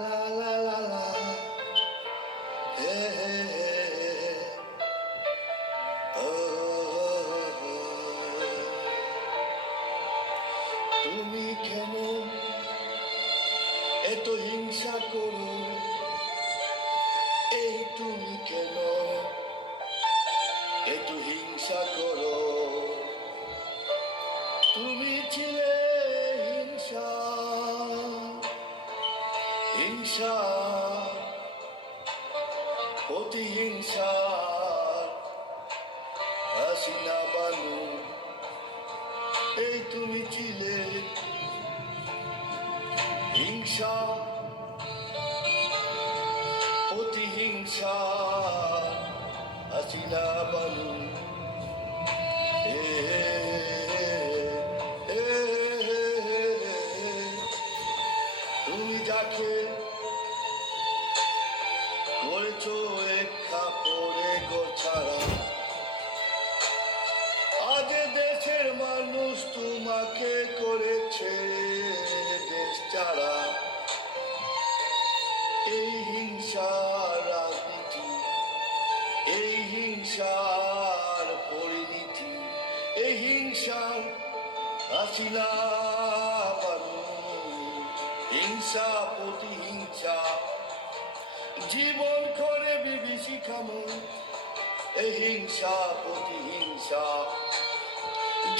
la la la la, hey, hey, hey, oh, oh, oh. তুমি কেন এত হিংসা করো, এই তুমি কেন এত হিংসা করো, তুমি ছিলে হিংসা হিংসা প্রতিহিংসা হাসিনা বানু, এই তুমি ছিলে হিংসা প্রতিহিংসা হাসিনা বানু। তুমি যাকে করেছো এক কাপড়ে গোছাড়া, আজ দেশের মানুষ তোমাকে করেছে দেশ ছাড়া। এই হিংসার রাজনীতি, এই হিংসার পরিণীতি, এই হিংসার হাসিনা বানু, হিংসা প্রতিহিংসা জীবন করে বিভীষিকাময়, এই হিংসা প্রতিহিংসা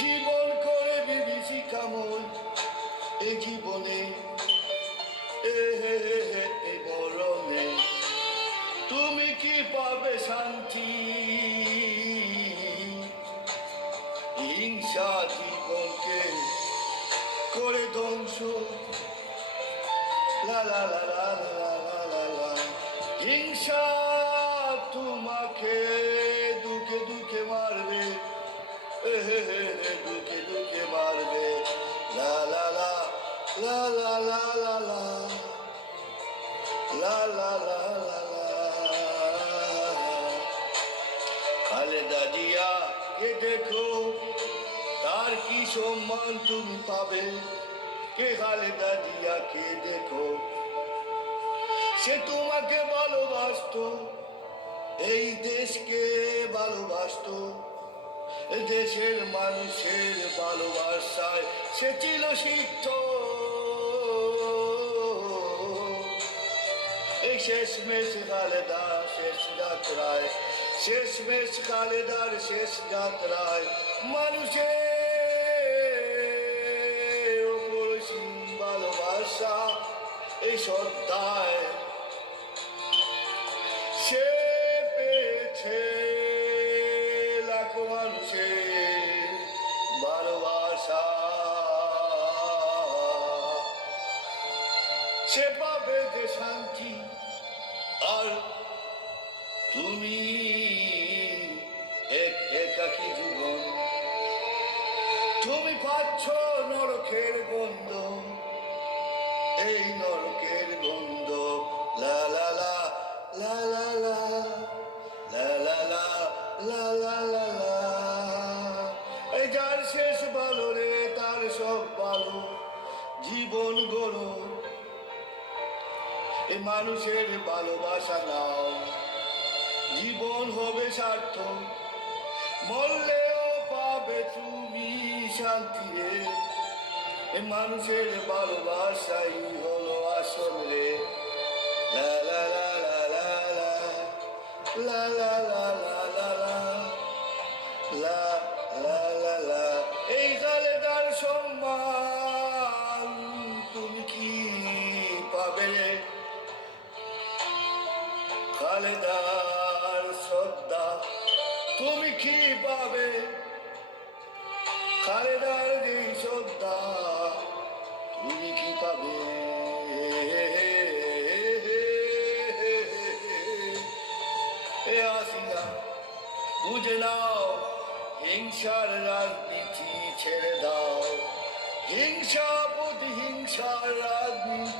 জীবন করে বিভীষিকাময়। এই জীবনে এই মরণে তুমি কি পাবে শান্তি, হিংসা জীবনকে করে ধ্বংস, লা লা লা লা লা লা লা। হিংসা তোমাকে দুঃখে দুঃখে মারবে, দুঃখে দুঃখে মারবে, লা লা লা লা লা লা লা লা লা লা লা লা লা। খালেদা জিয়া কে দেখো, তার কি সম্মান তুমি পাবে, কে খালেদা জিয়া কে দেখো, সে তোমাকে ভালোবাসতো, এই দেশকে ভালোবাসতো, দেশের মানুষের ভালোবাসায় সে ছিল সিদ্ধ। এই শেষমেশ খালেদা শেষ যাত্রায়, শেষমেশ খালেদার শেষ যাত্রায় মানুষের অপরিসীম ভালোবাসা, এই শ্রদ্ধায় সে পেয়েছে লাখো মানুষের ভালোবাসা, সে পাবে যে শান্তি। আর তুমি এক একাকী জীবন, তুমি পাচ্ছ নরকের গন্ধ, এই নরকের গন্ধ, লা লা লা লা লা লা লা লা লা লা লা লা লা। এই যার শেষ ভালো রে, তার সব ভালো জীবন গড়ো, এই মানুষের ভালোবাসা নাও, জীবন হবে সার্থক, মরলেও পাবে তুমি শান্তি রে। এই মানুষের ভালোবাসাই হলো আসল রে, লা লা লা লা লা লা লা লা লা লা লা লা লা লা লা। এই খালেদার সম্মান তুমি কি পাবে, খালেদার শ্রদ্ধা তুমি কি পাবে, খালেদার যে শ্রদ্ধা তুমি কি পাবে। এ হাসিনা বুঝে নাও, হিংসার রাজনীতি ছেড়ে দাও, হিংসা প্রতিহিংসার রাজনীতি